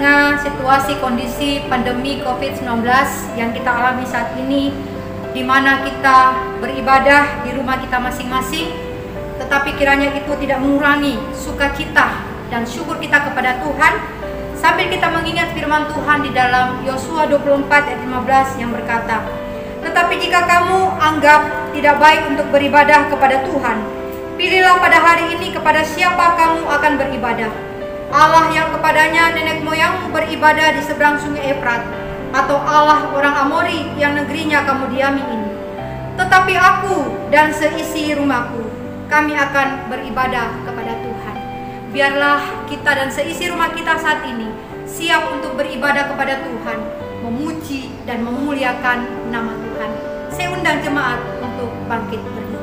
tengah situasi kondisi pandemi COVID-19 yang kita alami saat ini, di mana kita beribadah di rumah kita masing-masing, tetapi kiranya itu tidak mengurangi sukacita dan syukur kita kepada Tuhan, sambil kita mengingat firman Tuhan di dalam Yosua 24 ayat 15 yang berkata, "Tetapi jika kamu anggap tidak baik untuk beribadah kepada Tuhan, pilihlah pada hari ini kepada siapa kamu akan beribadah. Allah yang kepadanya nenek moyangmu beribadah di seberang sungai Efrat, atau Allah orang Amori yang negerinya kamu diami ini. Tetapi aku dan seisi rumahku, kami akan beribadah kepada Tuhan." Biarlah kita dan seisi rumah kita saat ini siap untuk beribadah kepada Tuhan, memuji dan memuliakan nama Tuhan. Saya undang jemaat untuk bangkit berdiri.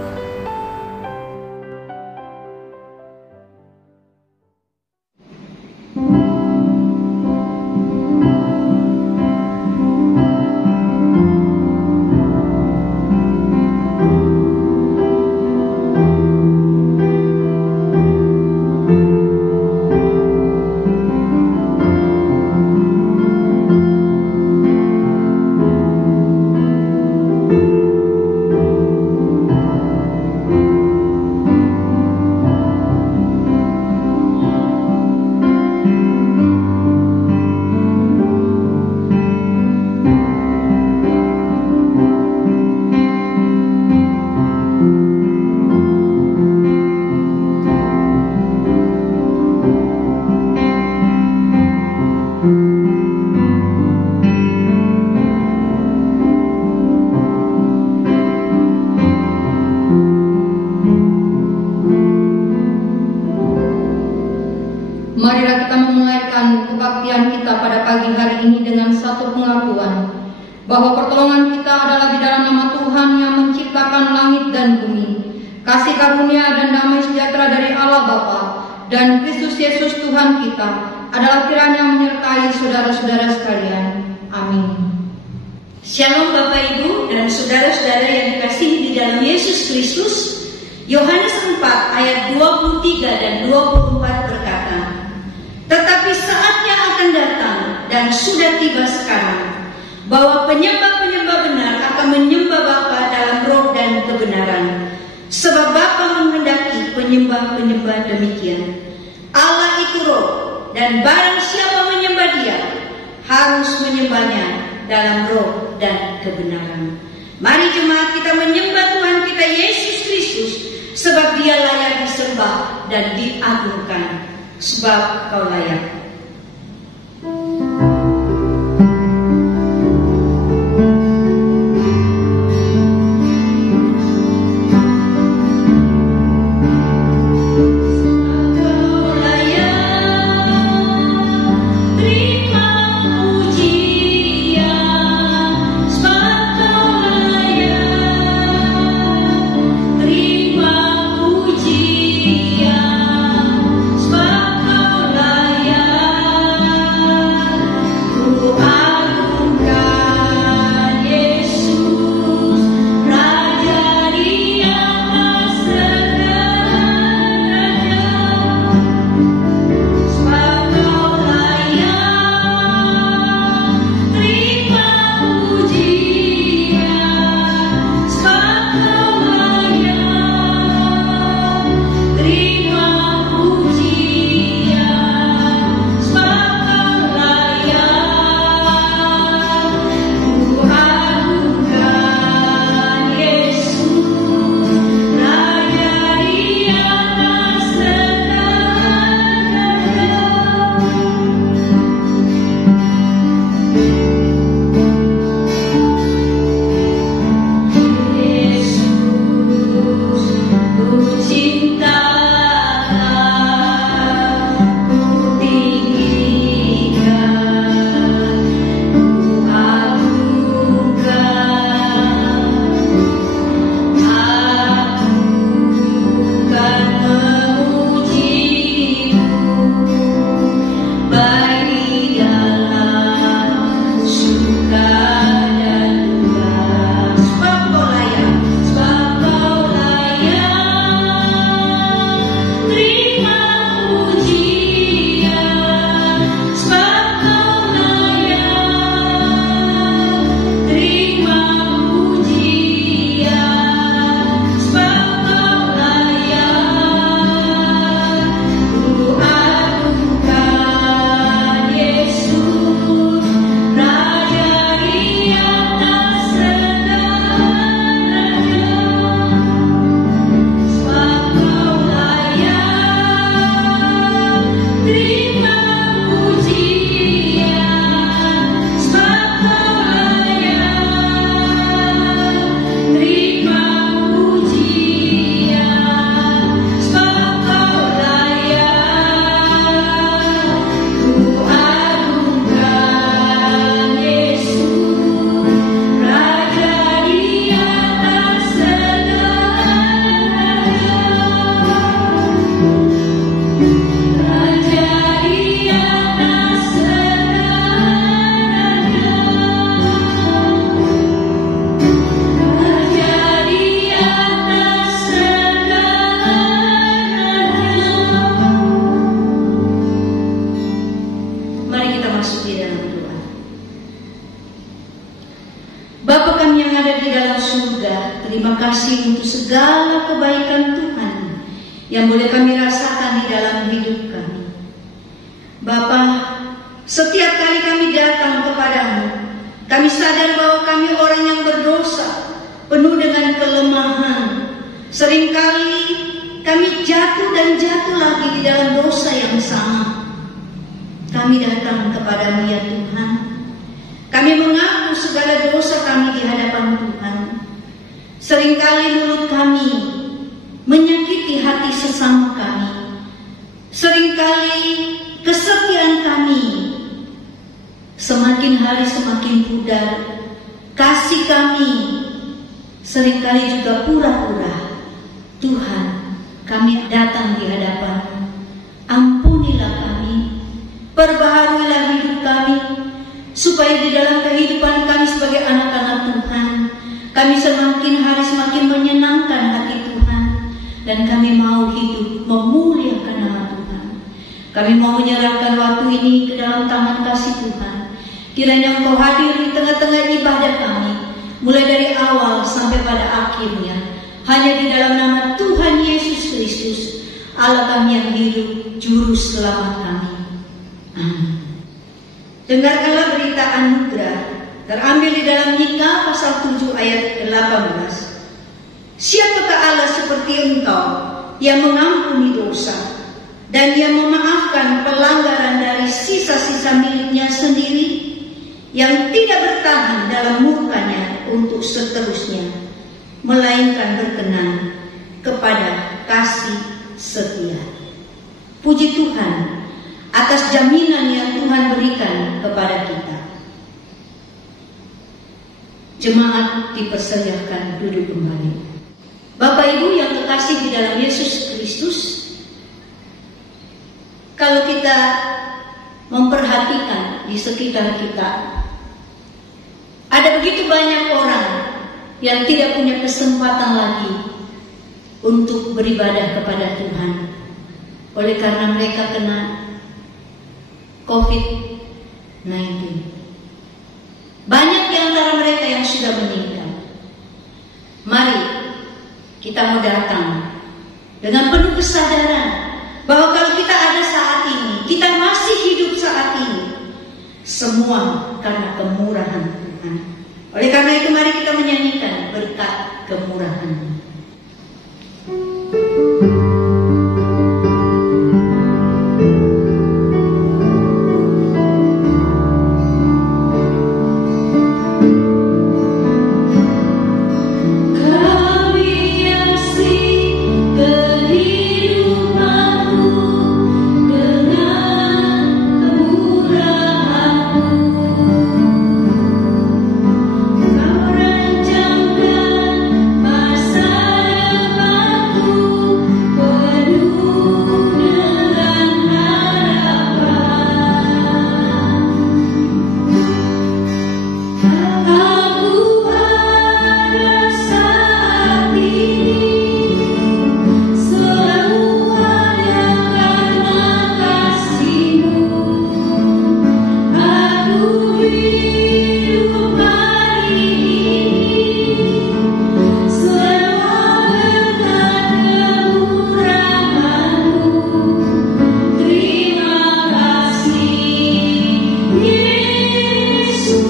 Marilah kita memulaikan kebaktian kita pada pagi hari ini dengan satu pengakuan bahwa pertolongan kita adalah di dalam nama Tuhan yang menciptakan langit dan bumi. Kasih karunia dan damai sejahtera dari Allah Bapa dan Kristus Yesus Tuhan kita adalah kiranya menyertai saudara-saudara sekalian. Amin. Shalom Bapak Ibu dan saudara-saudara yang dikasihi di dalam Yesus Kristus. Yohanes 4 ayat 23 dan 24 berkata, "Tetapi saatnya akan datang dan sudah tiba sekarang, bahwa penyembah-penyembah benar akan menyembah Bapa dalam roh dan kebenaran. Sebab Bapa menghendaki penyembah-penyembah demikian. Allah itu roh, dan barang siapa menyembah Dia, harus menyembahnya dalam roh dan kebenaran." Mari jemaat kita menyembah Tuhan kita Yesus Kristus, sebab Dia layak disembah dan diagungkan, sebab Kau layak. Yeah. ada di dalam surga, terima kasih untuk segala kebaikan Tuhan yang boleh kami rasakan di dalam hidup kami. Bapa, setiap kali kami datang kepadamu, kami sadar bahwa kami orang yang berdosa, penuh dengan kelemahan. Seringkali kami jatuh dan jatuh lagi di dalam dosa yang sama. Kami datang kepadamu ya Tuhan. Kami mengaku segala dosa kami di hadapan Tuhan. Seringkali mulut kami menyakiti hati sesama kami. Seringkali kesetiaan kami semakin hari semakin pudar. Kasih kami seringkali juga pura-pura. Tuhan, kami datang di hadapan-Mu. Ampunilah kami, perbaharuilah hidup kami, supaya di dalam kehidupan kami sebagai anak-anak Tuhan, kami semakin hari semakin menyenangkan hati Tuhan, dan kami mau hidup memuliakan nama Tuhan. Kami mau menyerahkan waktu ini ke dalam tangan kasih Tuhan. Kiranya Engkau hadir di tengah-tengah ibadah kami, mulai dari awal sampai pada akhirnya, hanya di dalam nama Tuhan Yesus Kristus, Allah kami yang hidup, Juru Selamat kami. Amin. Dengarkanlah berita anugerah terambil di dalam Mika pasal 7 ayat 18. Siapakah Allah seperti Engkau yang mengampuni dosa dan yang memaafkan pelanggaran dari sisa-sisa miliknya sendiri, yang tidak bertahan dalam murkanya untuk seterusnya, melainkan berkenan kepada kasih setia. Puji Tuhan atas jaminan yang Tuhan berikan kepada kita. Jemaat dipersilakan duduk kembali. Bapak Ibu yang kekasih di dalam Yesus Kristus, kalau kita memperhatikan di sekitar kita, ada begitu banyak orang yang tidak punya kesempatan lagi untuk beribadah kepada Tuhan, oleh karena mereka kena COVID-19. Banyak di antara mereka yang sudah meninggal. Mari kita mau datang dengan penuh kesadaran bahwa kalau kita ada saat ini, kita masih hidup saat ini, semua karena kemurahan Tuhan. Oleh karena itu mari kita menyanyikan berkat kemurahan. Yesus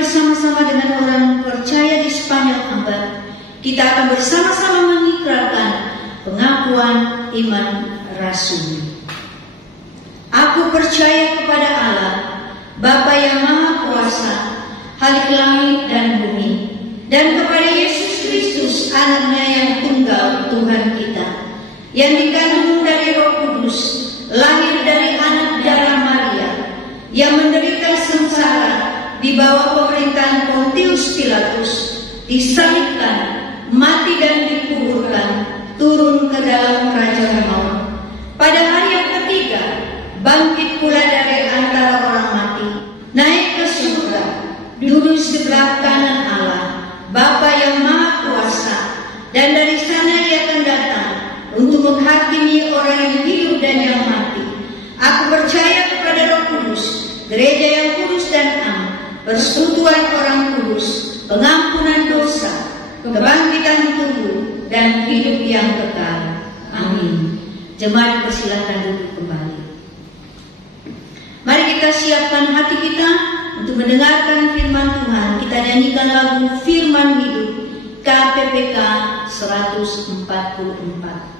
bersama-sama dengan orang percaya di sepanjang abad, kita akan bersama-sama mengikrarkan pengakuan iman rasuli. Aku percaya kepada Allah, Bapa yang Maha Kuasa, Khalik langit dan bumi, dan kepada Yesus Kristus, Anaknya yang tunggal, Tuhan kita, yang dikandung dari Roh Kudus, lahir dari anak darah Maria, yang menderita sengsara di bawah pemerintahan Pontius Pilatus, disalibkan, mati dan dikuburkan, turun ke dalam kerajaan maut. Pada hari yang ketiga, bangkit pula dari antara orang mati, naik ke surga, duduk sebelah kanan Allah, Bapa yang Maha Kuasa, dan dari sana Ia akan datang untuk menghakimi orang yang hidup dan yang mati. Aku percaya kepada Roh Kudus, gereja yang kudus dan am, persekutuan orang kudus, pengampunan dosa, kebangkitan tubuh, dan hidup yang kekal. Amin. Jemaat persilakan duduk kembali. Mari kita siapkan hati kita untuk mendengarkan firman Tuhan. Kita nyanyikan lagu Firman Hidup KPPK 144.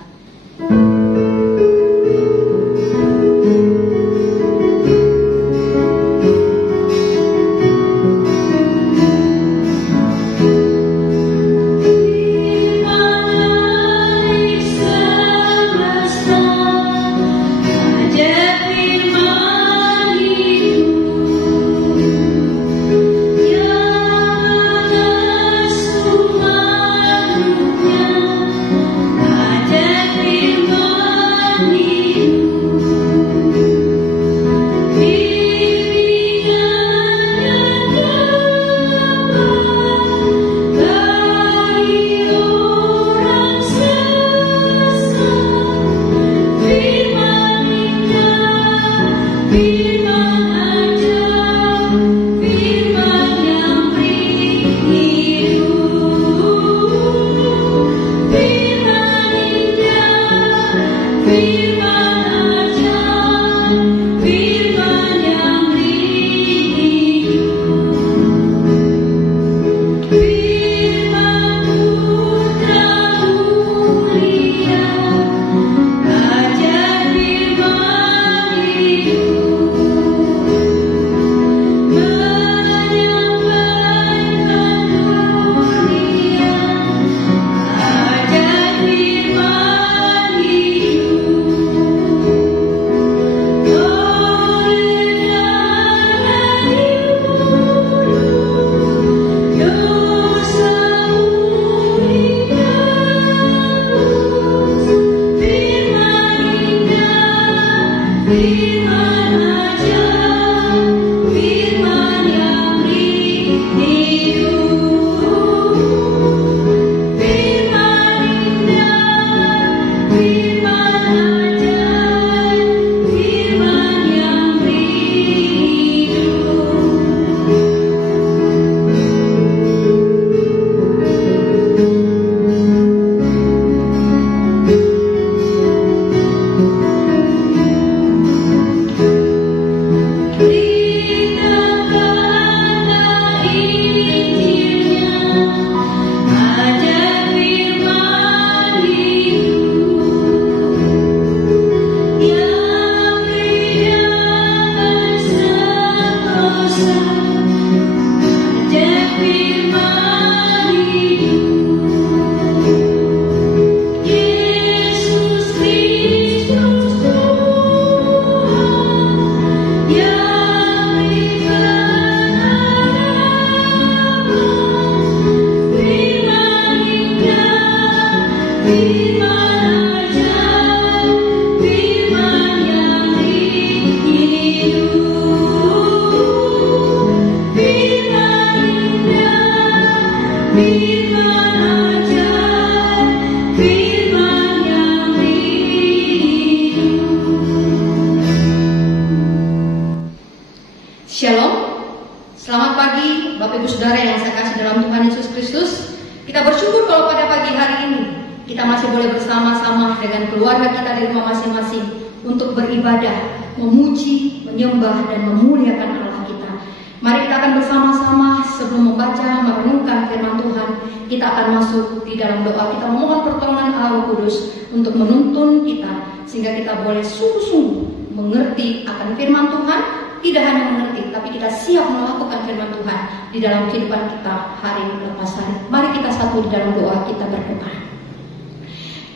Shalom, selamat pagi Bapak Ibu Saudara yang saya kasih dalam Tuhan Yesus Kristus. Kita bersyukur kalau pada pagi hari ini kita masih boleh bersama-sama dengan keluarga kita di rumah masing-masing untuk beribadah, memuji, menyembah, dan memuliakan Allah kita. Mari kita akan bersama-sama sebelum membaca merenungkan firman Tuhan, kita akan masuk di dalam doa. Kita memohon pertolongan Allah Kudus untuk menuntun kita, sehingga kita boleh sungguh-sungguh mengerti akan firman Tuhan. Tidak hanya mengerti, tapi kita siap melakukan firman Tuhan di dalam kehidupan kita hari lepas hari. Mari kita satu di dalam doa, kita berdoa.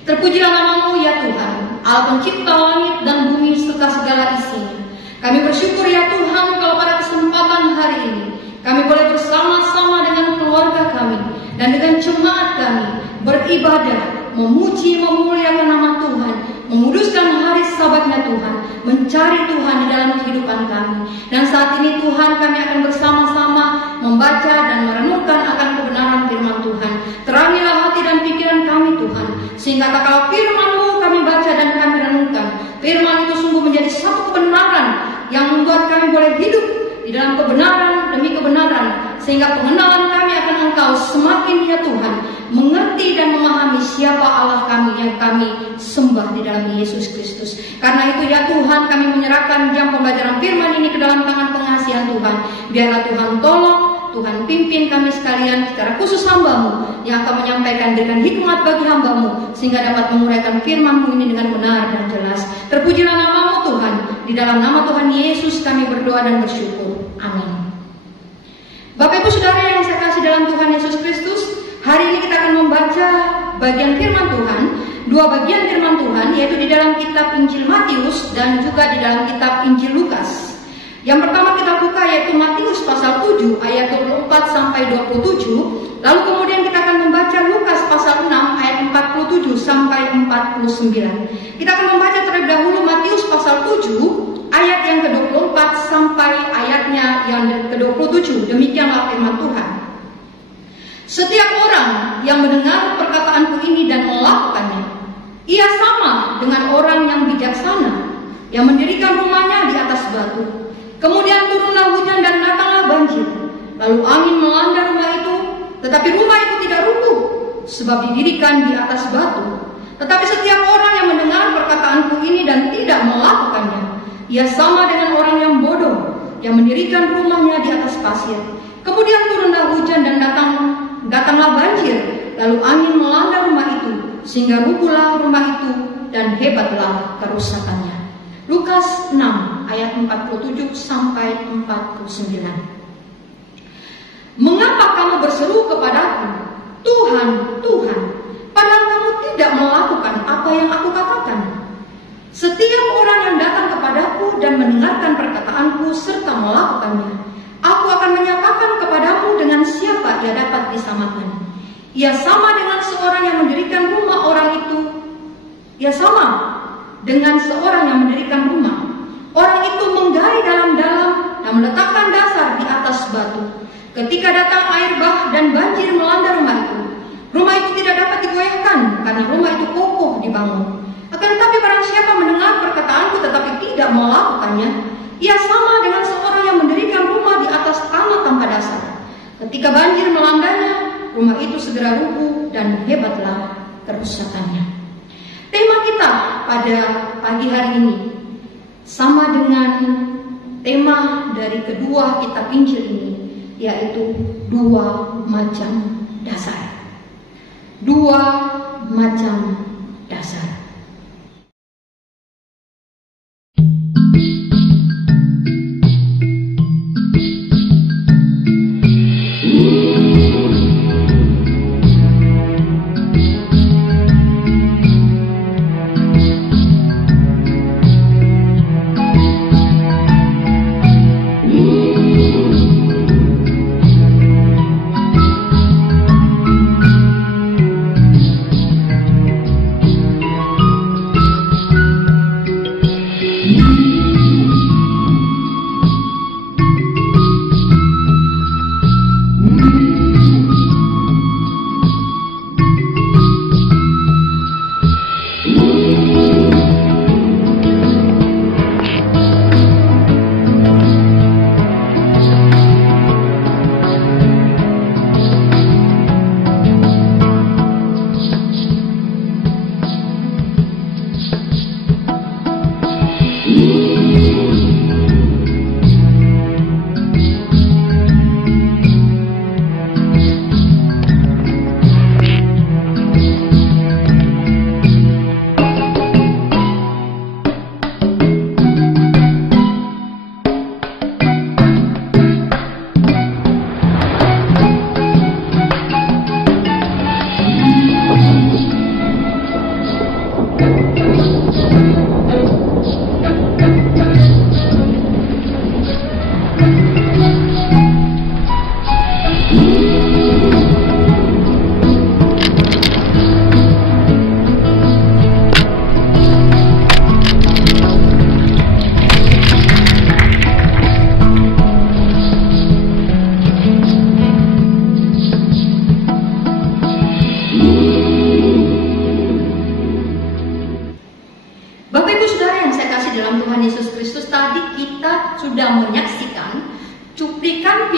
Terpujilah nama-Mu ya Tuhan, Allah pencipta langit dan bumi serta segala isinya. Kami bersyukur ya Tuhan kalau pada kesempatan hari ini kami boleh bersama-sama dengan keluarga kami dan dengan jemaat kami beribadah, memuji, memuliakan nama Tuhan, menguduskan hari Sabatnya Tuhan, mencari Tuhan di dalam kehidupan kami. Dan saat ini Tuhan, kami akan bersama-sama membaca dan merenungkan akan kebenaran firman Tuhan. Terangilah hati dan pikiran kami Tuhan, sehingga kalau firman-Mu kami baca dan kami renungkan, firman itu sungguh menjadi satu kebenaran yang membuat kami boleh hidup di dalam kebenaran demi kebenaran, sehingga pengenalan kami akan Engkau semakin ya Tuhan, mengerti dan memahami siapa Allah kami yang kami sembah di dalam Yesus Kristus. Karena itu ya Tuhan, kami menyerahkan jam pembelajaran firman ini ke dalam tangan pengasihan Tuhan. Biarlah Tuhan tolong, Tuhan pimpin kami sekalian, secara khusus hamba-Mu yang akan menyampaikan dengan hikmat bagi hamba-Mu, sehingga dapat menguraikan firman-Mu ini dengan benar dan jelas. Terpujilah nama-Mu Tuhan. Di dalam nama Tuhan Yesus kami berdoa dan bersyukur. Amin. Bapak Ibu Saudara yang saya kasih dalam Tuhan Yesus Kristus, hari ini kita akan membaca bagian firman Tuhan, dua bagian firman Tuhan, yaitu di dalam kitab Injil Matius dan juga di dalam kitab Injil Lukas. Yang pertama kita buka yaitu Matius pasal 7 ayat 24 sampai 27. Lalu kemudian kita akan membaca Lukas pasal 6 ayat 47 sampai 49. Kita akan membaca terlebih dahulu Matius pasal 7 ayat yang ke-24 sampai ayatnya yang ke-27. Demikianlah firman Tuhan. Setiap orang yang mendengar perkataanku ini dan melakukannya, ia sama dengan orang yang bijaksana yang mendirikan rumahnya di atas batu. Kemudian turunlah hujan dan datanglah banjir. Lalu angin melanda rumah itu, tetapi rumah itu tidak runtuh, sebab didirikan di atas batu. Tetapi setiap orang yang mendengar perkataanku ini dan tidak melakukannya, ia sama dengan orang yang bodoh yang mendirikan rumahnya di atas pasir. Kemudian turunlah hujan dan datanglah banjir. Lalu angin melanda rumah itu, sehingga rubuhlah rumah itu dan hebatlah kerusakannya. Lukas 6 ayat 47 sampai 49. Mengapa kamu berseru kepadaku, Tuhan, Tuhan, padahal kamu tidak melakukan apa yang aku katakan? Setiap orang yang datang kepadaku dan mendengarkan perkataanku serta melakukannya, aku akan menyatakan kepadamu dengan siapa ia dapat disamakan. Ia sama dengan seorang yang mendirikan rumah orang itu. Ia sama dengan seorang yang mendirikan rumah. Orang itu menggali dalam-dalam dan meletakkan dasar di atas batu. Ketika datang air bah dan banjir melanda rumah itu tidak dapat digoyahkan karena rumah itu kokoh dibangun. Akan tetapi barang siapa mendengar perkataanku tetapi tidak melakukannya, ia sama dengan seorang yang mendirikan rumah di atas tanah tanpa dasar. Ketika banjir melandanya, rumah itu segera rubuh dan hebatlah kerusakannya. Tema kita pada pagi hari ini sama dengan tema dari kedua kitab Injil ini, yaitu dua macam dasar. Dua macam dasar.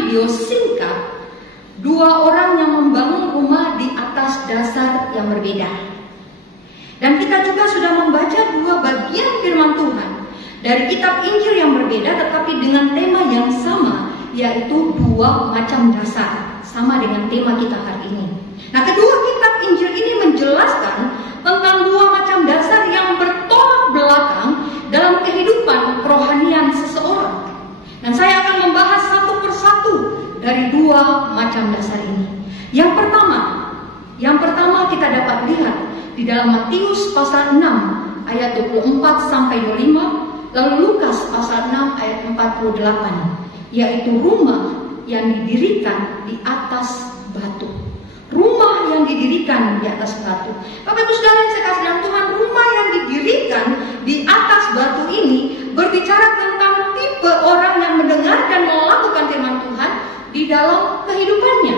video singkat dua orang yang membangun rumah di atas dasar yang berbeda. Dan kita juga sudah membaca dua bagian firman Tuhan dari kitab Injil yang berbeda tetapi dengan tema yang sama, yaitu dua macam dasar, sama dengan tema kita hari ini. Nah, kedua kitab Injil ini menjelaskan tentang dua macam dasar yang bertolak belakang dalam kehidupan kerohanian seseorang. Dan saya akan membahas satu persatu dari dua macam dasar ini. Yang pertama kita dapat lihat di dalam Matius pasal 6 ayat 24 sampai 25, lalu Lukas pasal 6 ayat 48, yaitu rumah yang didirikan di atas batu. Rumah yang didirikan di atas batu. Bapak Ibu Saudara yang saya kasih dalam Tuhan, rumah yang didirikan di atas batu ini berbicara tentang tipe orang yang mendengar dan melakukan firman Tuhan di dalam kehidupannya.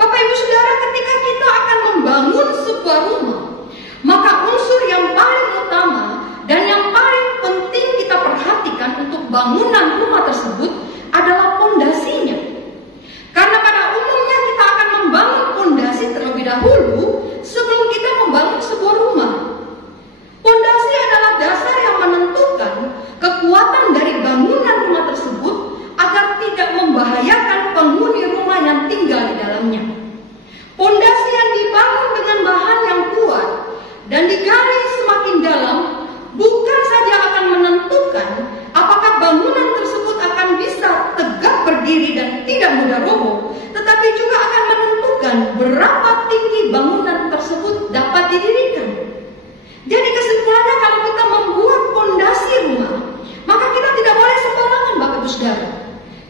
Bapak Ibu Saudara, ketika kita akan membangun sebuah rumah, maka unsur yang paling utama dan yang paling penting kita perhatikan untuk bangunan rumah tersebut adalah pondasinya. Karena pada umumnya kita akan membangun pondasi terlebih dahulu sebelum kita membangun sebuah rumah. Pondasi adalah dasar yang menentukan kekuatan dari bangunan rumah tersebut agar tidak membahayakan penghuni rumah yang tinggal di dalamnya. Pondasi yang dibangun dengan bahan yang kuat dan digali semakin dalam bukan saja akan menentukan apakah bangunan tersebut akan bisa tegak berdiri dan tidak mudah roboh, tetapi juga akan menentukan berapa tinggi bangunan tersebut dapat didirikan. Jadi kesimpulannya, kalau kita membuat pondasi rumah, maka kita tidak boleh sembarangan, Bapak Ibu Saudara.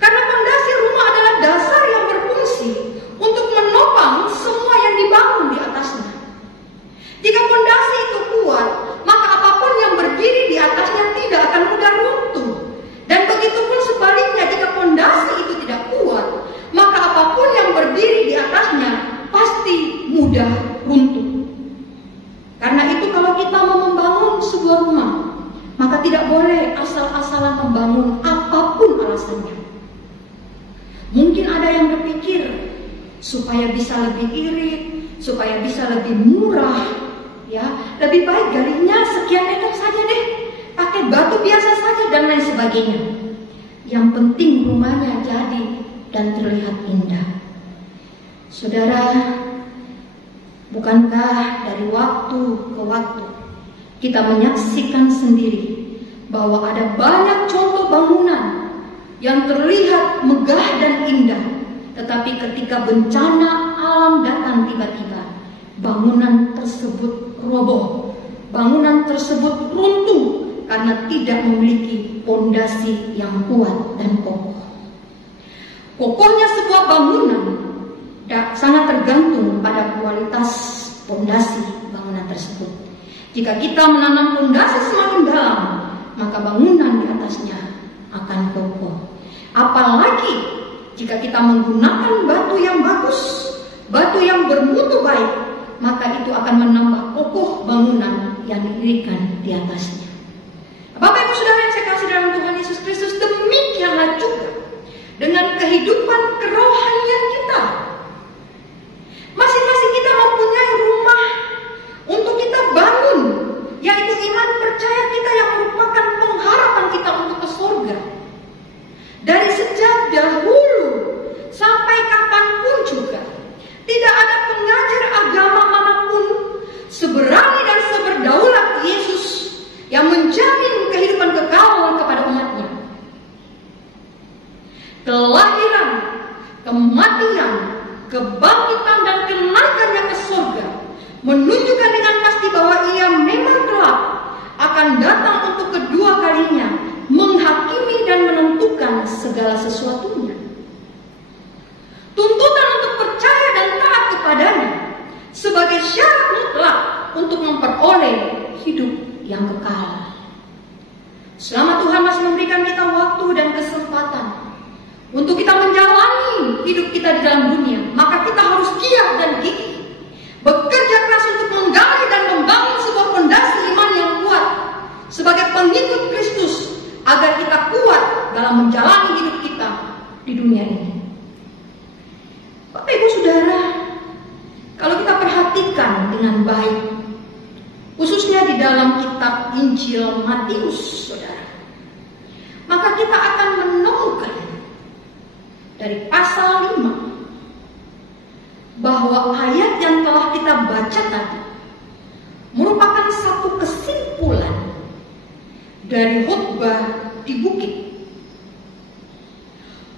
Karena pondasi rumah adalah dasar yang berfungsi untuk menopang semua yang dibangun di atasnya. Jika pondasi itu kuat, maka apapun yang berdiri di atasnya tidak akan mudah runtuh. Dan begitupun sebaliknya, jika pondasi itu tidak kuat, maka apapun yang berdiri di atasnya pasti mudah runtuh. Karena itu kalau kita mau membangun sebuah rumah, maka tidak boleh asal-asalan membangun apapun alasannya. Mungkin ada yang berpikir supaya bisa lebih irit, supaya bisa lebih murah, ya lebih baik galinya sekian meter saja deh, pakai batu biasa saja dan lain sebagainya. Yang penting rumahnya jadi dan terlihat indah. Saudara, bukankah dari waktu ke waktu kita menyaksikan sendiri bahwa ada banyak contoh bangunan yang terlihat megah dan indah, tetapi ketika bencana alam datang tiba-tiba, bangunan tersebut roboh, bangunan tersebut runtuh karena tidak memiliki pondasi yang kuat dan kokoh. Kokohnya sebuah bangunan sangat tergantung pada kualitas pondasi bangunan tersebut. Jika kita menanam pondasi semakin dalam, maka bangunan di atasnya akan kokoh. Apalagi jika kita menggunakan batu yang bagus, batu yang bermutu baik, maka itu akan menambah kokoh bangunan yang didirikan di atasnya. Bapak Ibu Saudara yang saya kasih dalam Tuhan Yesus Kristus, demikianlah juga dengan kehidupan kerohanian kita. Masing-masing kita mempunyai rumah untuk kita bangun, yaitu iman percaya kita yang merupakan pengharapan kita untuk ke surga. Dari sejak dahulu sampai kapanpun juga, tidak ada pengajar agama manapun seberani dan seberdaulat Yesus yang menjamin kehidupan kekal kepada umatnya. Kelahiran, kematian, kebangkitan dan kenaikannya ke surga menunjukkan dengan pasti bahwa ia memang kelak akan datang untuk kedua kalinya menghakimi dan menentukan segala sesuatunya. Tuntutan untuk percaya dan taat kepadanya sebagai syarat mutlak untuk memperoleh hidup yang kekal. Selama Tuhan masih memberikan kita waktu dan kesempatan untuk kita menjalani hidup kita di dalam dunia, maka kita harus giat dan gigih, bekerja keras untuk menggali dan membangun sebuah pondasi iman yang kuat sebagai pengikut Kristus, agar kita kuat dalam menjalani hidup kita di dunia ini. dalam kitab Injil Matius, saudara, maka kita akan menemukan dari pasal 5 bahwa ayat yang telah kita baca tadi merupakan satu kesimpulan dari khotbah di bukit.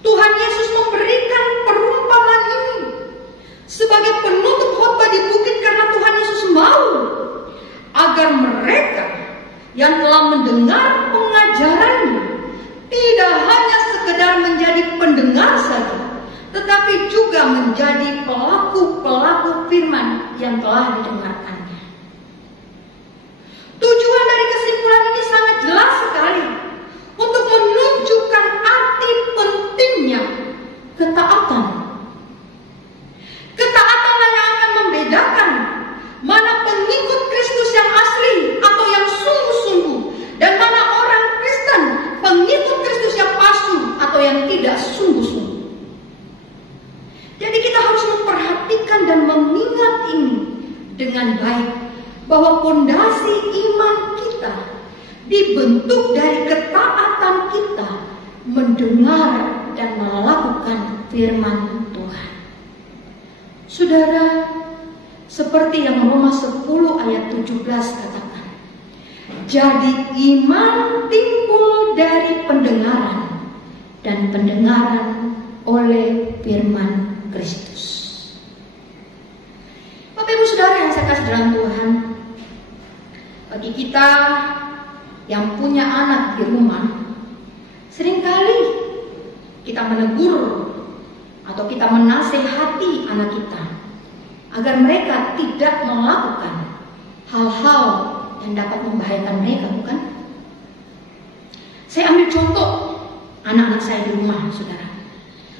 Tuhan Yesus memberikan perumpamaan ini sebagai penutup khotbah di bukit karena Tuhan Yesus mau agar mereka yang telah mendengar pengajarannya tidak hanya sekedar menjadi pendengar saja, tetapi juga menjadi pelaku-pelaku firman yang telah didengarkannya. Tujuan dari kesimpulan ini sangat jelas sekali untuk menunjukkan arti pentingnya ketaatan. Ketaatan yang akan membedakan mana pengikut Kristus yang asli atau yang sungguh-sungguh, dan mana orang Kristen pengikut Kristus yang palsu atau yang tidak sungguh-sungguh. Jadi kita harus memperhatikan dan mengingat ini dengan baik, bahwa fondasi iman kita dibentuk dari ketaatan kita mendengar dan melakukan firman Tuhan. Saudara, seperti yang Roma 10 ayat 17 katakan, jadi iman timbul dari pendengaran, dan pendengaran oleh firman Kristus. Bapak Ibu Saudara yang saya kasih dalam Tuhan, bagi kita yang punya anak di rumah, seringkali kita menegur atau kita menasehati anak kita agar mereka tidak melakukan hal-hal yang dapat membahayakan mereka, bukan? Saya ambil contoh anak-anak saya di rumah, saudara.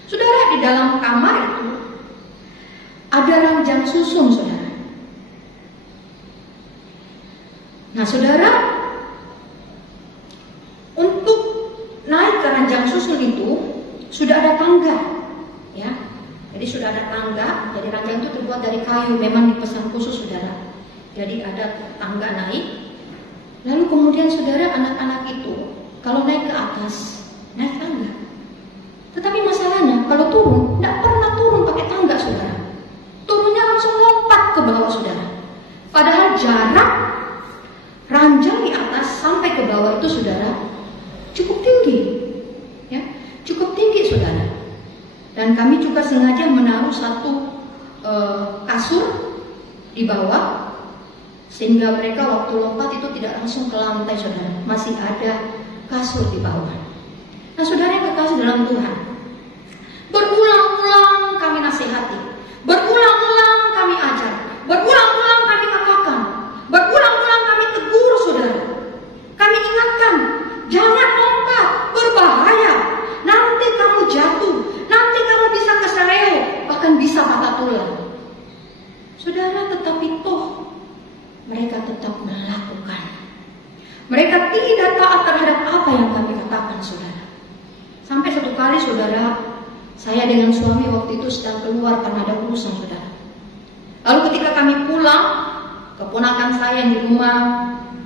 Saudara, di dalam kamar itu ada ranjang susun, saudara. Nah, saudara, untuk naik ke ranjang susun itu sudah ada tangga, ya. Jadi sudah ada tangga. Jadi ranjang itu terbuat dari kayu, memang dipesan khusus, saudara. Jadi ada tangga naik. Lalu kemudian saudara, anak-anak itu kalau naik ke atas, naik tangga. Tetapi masalahnya kalau turun, tidak pernah turun pakai tangga, saudara. Turunnya langsung lompat ke bawah, saudara. Padahal jarak ranjang di atas sampai ke bawah itu, saudara, cukup tinggi, ya, cukup tinggi, saudara. Dan kami juga sengaja menaruh satu kasur di bawah, sehingga mereka waktu lompat itu tidak langsung ke lantai, saudara. Masih ada kasur di bawah. Nah, saudara yang kekasih dalam Tuhan, berulang-ulang kami nasihati, berulang-ulang kami ajar, berulang-ulang kami katakan, berulang-ulang kami tegur, saudara. Kami ingatkan, jangan lompat, berbahaya. Nanti kamu jatuh, nanti kamu bisa keseleo, bahkan bisa patah tulang. Saudara, tetapi toh mereka tetap melakukan. Mereka tidak taat terhadap apa yang kami katakan, saudara. Sampai satu kali, saudara, saya dengan suami waktu itu sedang keluar karena ada urusan, saudara. Lalu ketika kami pulang, keponakan saya yang di rumah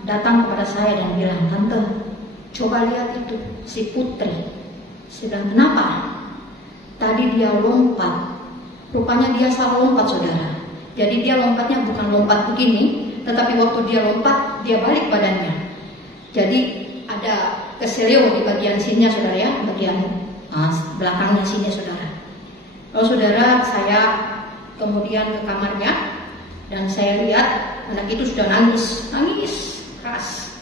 datang kepada saya dan bilang, "Tante, coba lihat itu, si Putri." Saya bilang, "Kenapa?" "Tadi dia lompat." Rupanya dia salah lompat, saudara. Jadi dia lompatnya bukan lompat begini, tetapi waktu dia lompat, dia balik badannya. Jadi ada keseleo di bagian sininya, saudara, ya, bagian belakangnya sini, saudara. Lalu saudara, saya kemudian ke kamarnya dan saya lihat anak itu sudah nangis keras.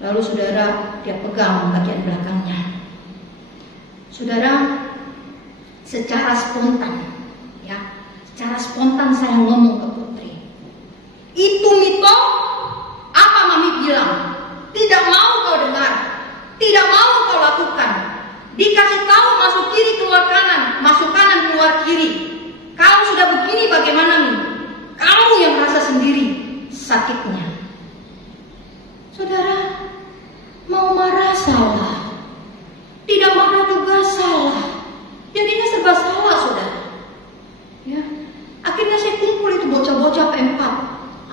Lalu saudara, dia pegang bagian belakangnya. Saudara, secara spontan, ya, secara spontan saya ngomong ke Putri, "Itu Mito, apa Mami bilang? Tidak mau kau dengar, tidak mau kau lakukan. Dikasih tahu masuk kiri keluar kanan, masuk kanan keluar kiri. Kau sudah begini bagaimana nih? Kamu yang rasa sendiri sakitnya." Saudara, mau marah salah, tidak marah juga salah. Jadinya serba salah, saudara. Ya, akhirnya saya kumpul itu bocah-bocah P4.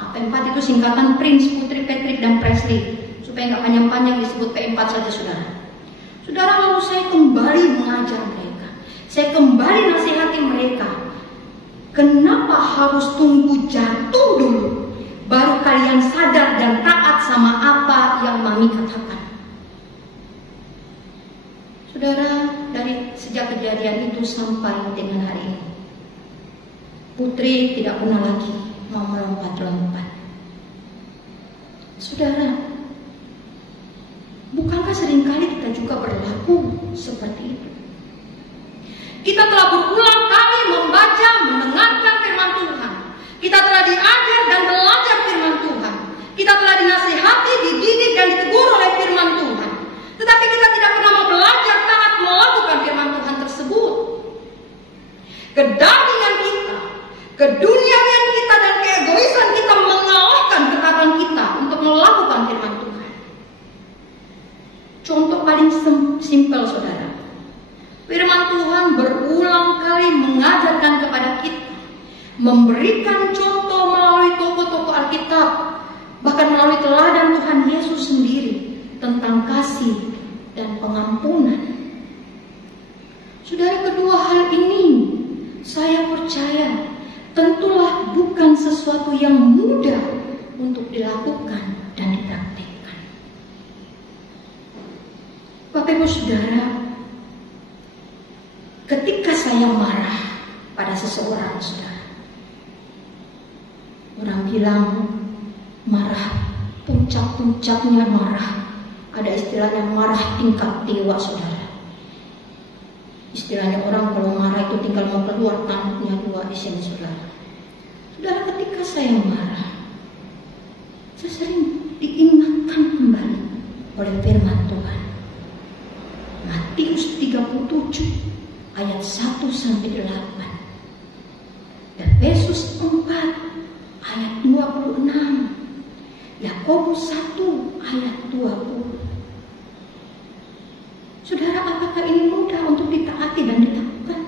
P4 itu singkatan Prince, Putri, Patrick, dan P3 supaya nggak panjang-panjang disebut P4 saja saudara. Saudara, lalu saya kembali mengajar mereka, saya kembali nasihati mereka. Kenapa harus tunggu jatuh dulu baru kalian sadar dan taat sama apa yang Mami katakan? Saudara, dari sejak kejadian itu sampai dengan hari ini, Putri tidak pernah lagi mau melompat-lompat. Saudara, bukankah seringkali kita juga berlaku seperti itu? Kita telah berulang kali membaca, mendengarkan firman Tuhan. Kita telah diajar dan belajar firman Tuhan. Kita telah dinasihati, dididik dan ditegur oleh firman Tuhan. Tetapi kita tidak pernah mau belajar taat melakukan firman Tuhan tersebut. Kedagingan kita, keduniawian kita dan keegoisan kita mengalahkan ketaatan kita untuk melakukan firman Tuhan. Contoh paling simpel saudara, firman Tuhan berulang kali mengajarkan kepada kita, memberikan contoh melalui tokoh-tokoh Alkitab, bahkan melalui teladan Tuhan Yesus sendiri tentang kasih dan pengampunan. Saudara, kedua hal ini saya percaya tentulah bukan sesuatu yang mudah untuk dilakukan dan dipraktikkan. Bapak Ibu Saudara, ketika saya marah pada seseorang, saudara, orang bilang marah, puncak-puncaknya marah. Ada istilahnya marah tingkat dewa, saudara. Istilahnya orang kalau marah itu tinggal mau keluar tanduknya dua di sini, saudara. Saudara, ketika saya marah, saya sering diingatkan kembali oleh firman Tuhan. Matius 37 ayat 1-8, Efesus 4 ayat 26, Yakobus 1 ayat 20. Saudara, apakah ini mudah untuk ditaati dan dilakukan?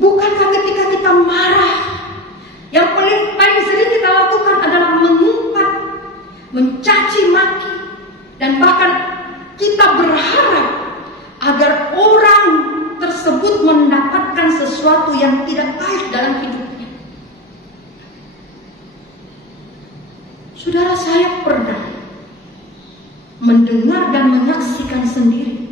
Bukankah ketika kita marah, yang paling sering kita lakukan adalah mengumpat, mencaci maki, dan bahkan kita berharap agar orang tersebut mendapatkan sesuatu yang tidak baik dalam hidupnya. Saudara, saya pernah mendengar dan menyaksikan sendiri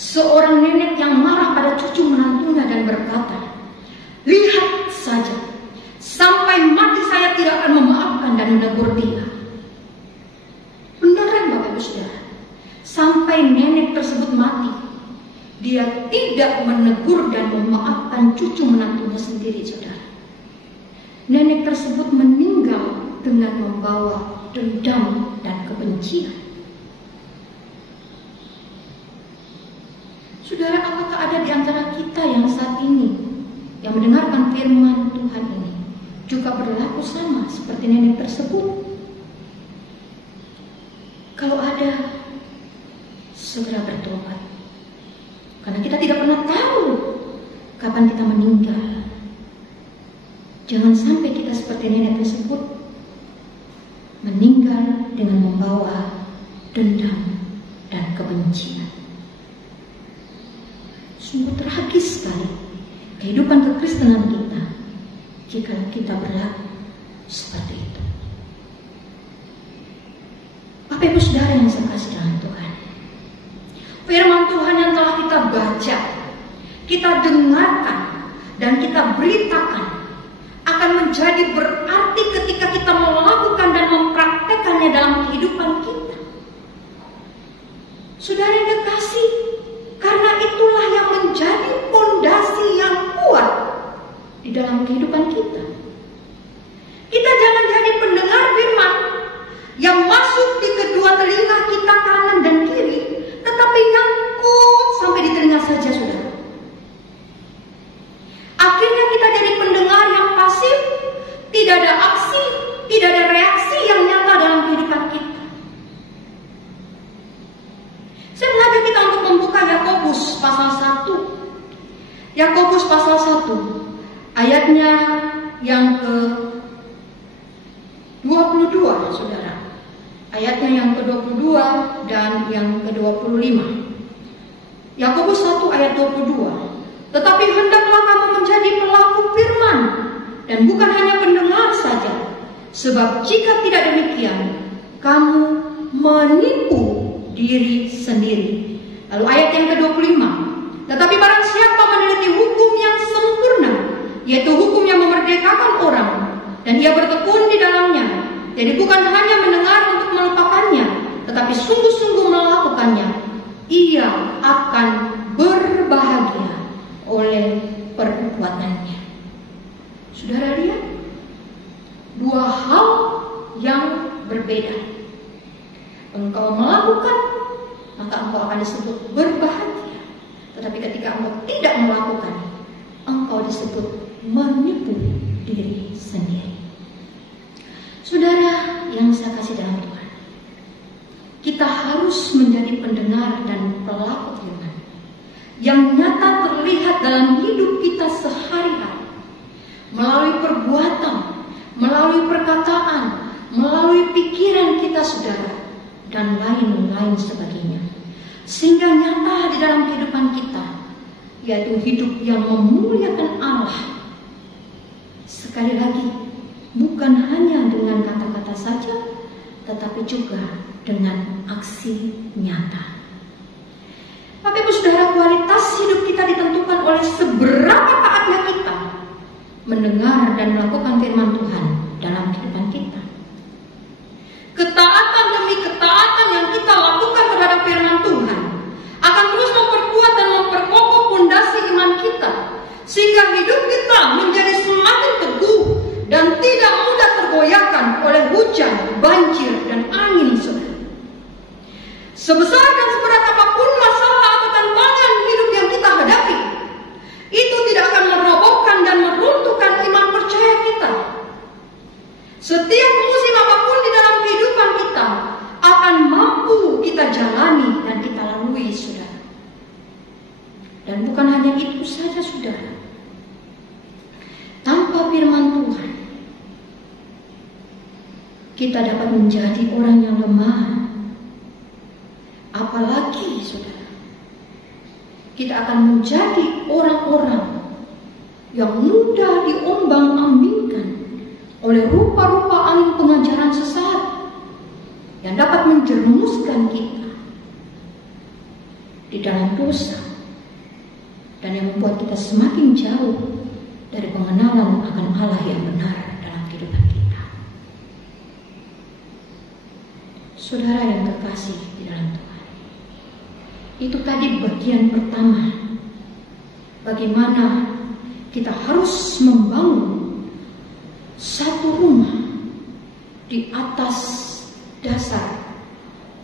seorang nenek yang marah pada cucu menantunya dan berkata, "Lihat saja, sampai mati saya tidak akan memaafkan dan menegur dia." Beneran Bapak Ibu Saudara, sampai nenek tersebut mati, dia tidak menegur dan memaafkan cucu menantunya sendiri, saudara. Nenek tersebut meninggal dengan membawa dendam dan kebencian. Saudara, apakah ada di antara kita yang saat ini yang mendengarkan firman Tuhan ini juga berlaku sama seperti nenek tersebut? Kalau ada, segera bertobat, karena kita tidak pernah tahu kapan kita meninggal. Jangan sampai kita seperti nenek tersebut, meninggal dengan membawa dendam dan kebencian. Sungguh tragis sekali kehidupan kekristenan kita jika kita berlaku seperti itu. Bapak Ibu Saudara yang saya kasih dalam Tuhan, firman Tuhan yang telah kita baca, kita dengarkan, dan kita beritakan akan menjadi berarti ketika kita melakukan dan mempraktekannya dalam kehidupan kita. Saudara yang kekasih, karena itulah yang menjadi fondasi yang kuat di dalam kehidupan kita. Kita jangan jadi pendengar firman yang masuk di kedua telinga kita kanan dan kiri, tetapi nyangkut sampai di telinga saja, saudara. Akhirnya kita jadi pendengar yang pasif, tidak ada aksi, tidak ada reaksi yang nyata dalam kehidupan kita. Saya mengajak kita untuk membuka Yakobus pasal 1. Yakobus pasal 1, ayatnya yang ke 25 ayatnya yang ke-22 dan yang ke-25. Yakobus 1 ayat 22. Tetapi hendaklah kamu menjadi pelaku firman dan bukan hanya pendengar saja. Sebab jika tidak demikian, kamu menipu diri sendiri. Lalu ayat yang ke-25. Tetapi barang siapa meneliti hukum yang sempurna, yaitu hukum yang memerdekakan orang, dan ia bertekun di dalamnya, jadi bukan hanya mendengar untuk melupakannya, tetapi sungguh-sungguh melakukannya, ia akan berbahagia oleh perbuatannya. Saudara lihat, dua hal yang berbeda. Engkau melakukan, maka engkau akan disebut berbahagia. Tetapi ketika engkau tidak melakukan, engkau disebut menipu diri sendiri. Saudara yang saya kasih dalam Tuhan, kita harus menjadi pendengar dan pelaku firman yang nyata terlihat dalam hidup kita sehari-hari, melalui perbuatan, melalui perkataan, melalui pikiran kita, saudara, dan lain-lain sebagainya. Sehingga nyata di dalam kehidupan kita, yaitu hidup yang memuliakan Allah. Sekali lagi, bukan hanya dengan kata-kata saja, tetapi juga dengan aksi nyata. Bapak Ibu Saudara, kualitas hidup kita ditentukan oleh seberapa taatnya kita mendengar dan melakukan firman Tuhan dalam kehidupan kita. Ketaatan demi ketaatan yang kita lakukan terhadap firman Tuhan akan terus memperkuat dan memperkokoh pondasi iman kita, sehingga hidup kita menjadi semakin teguh dan tidak mudah tergoyahkan oleh hujan, banjir, dan angin, saudara. Sebesar dan seberat apapun masalah atau tantangan hidup yang kita hadapi, itu tidak akan merobohkan dan meruntuhkan iman percaya kita. Setiap musim apapun di dalam kehidupan kita akan mampu kita jalani dan kita lalui, saudara. Dan bukan hanya itu saja, saudara. Tanpa firman Tuhan, kita dapat menjadi orang yang lemah. Apalagi, saudara, kita akan menjadi orang-orang yang mudah diombang-ambingkan oleh rupa-rupa angin pengajaran sesat yang dapat menjerumuskan kita di dalam dosa dan yang membuat kita semakin jauh dari pengenalan akan Allah yang benar dalam kehidupan kita. Saudara yang terkasih di dalam Tuhan, itu tadi bagian pertama, bagaimana kita harus membangun satu rumah di atas dasar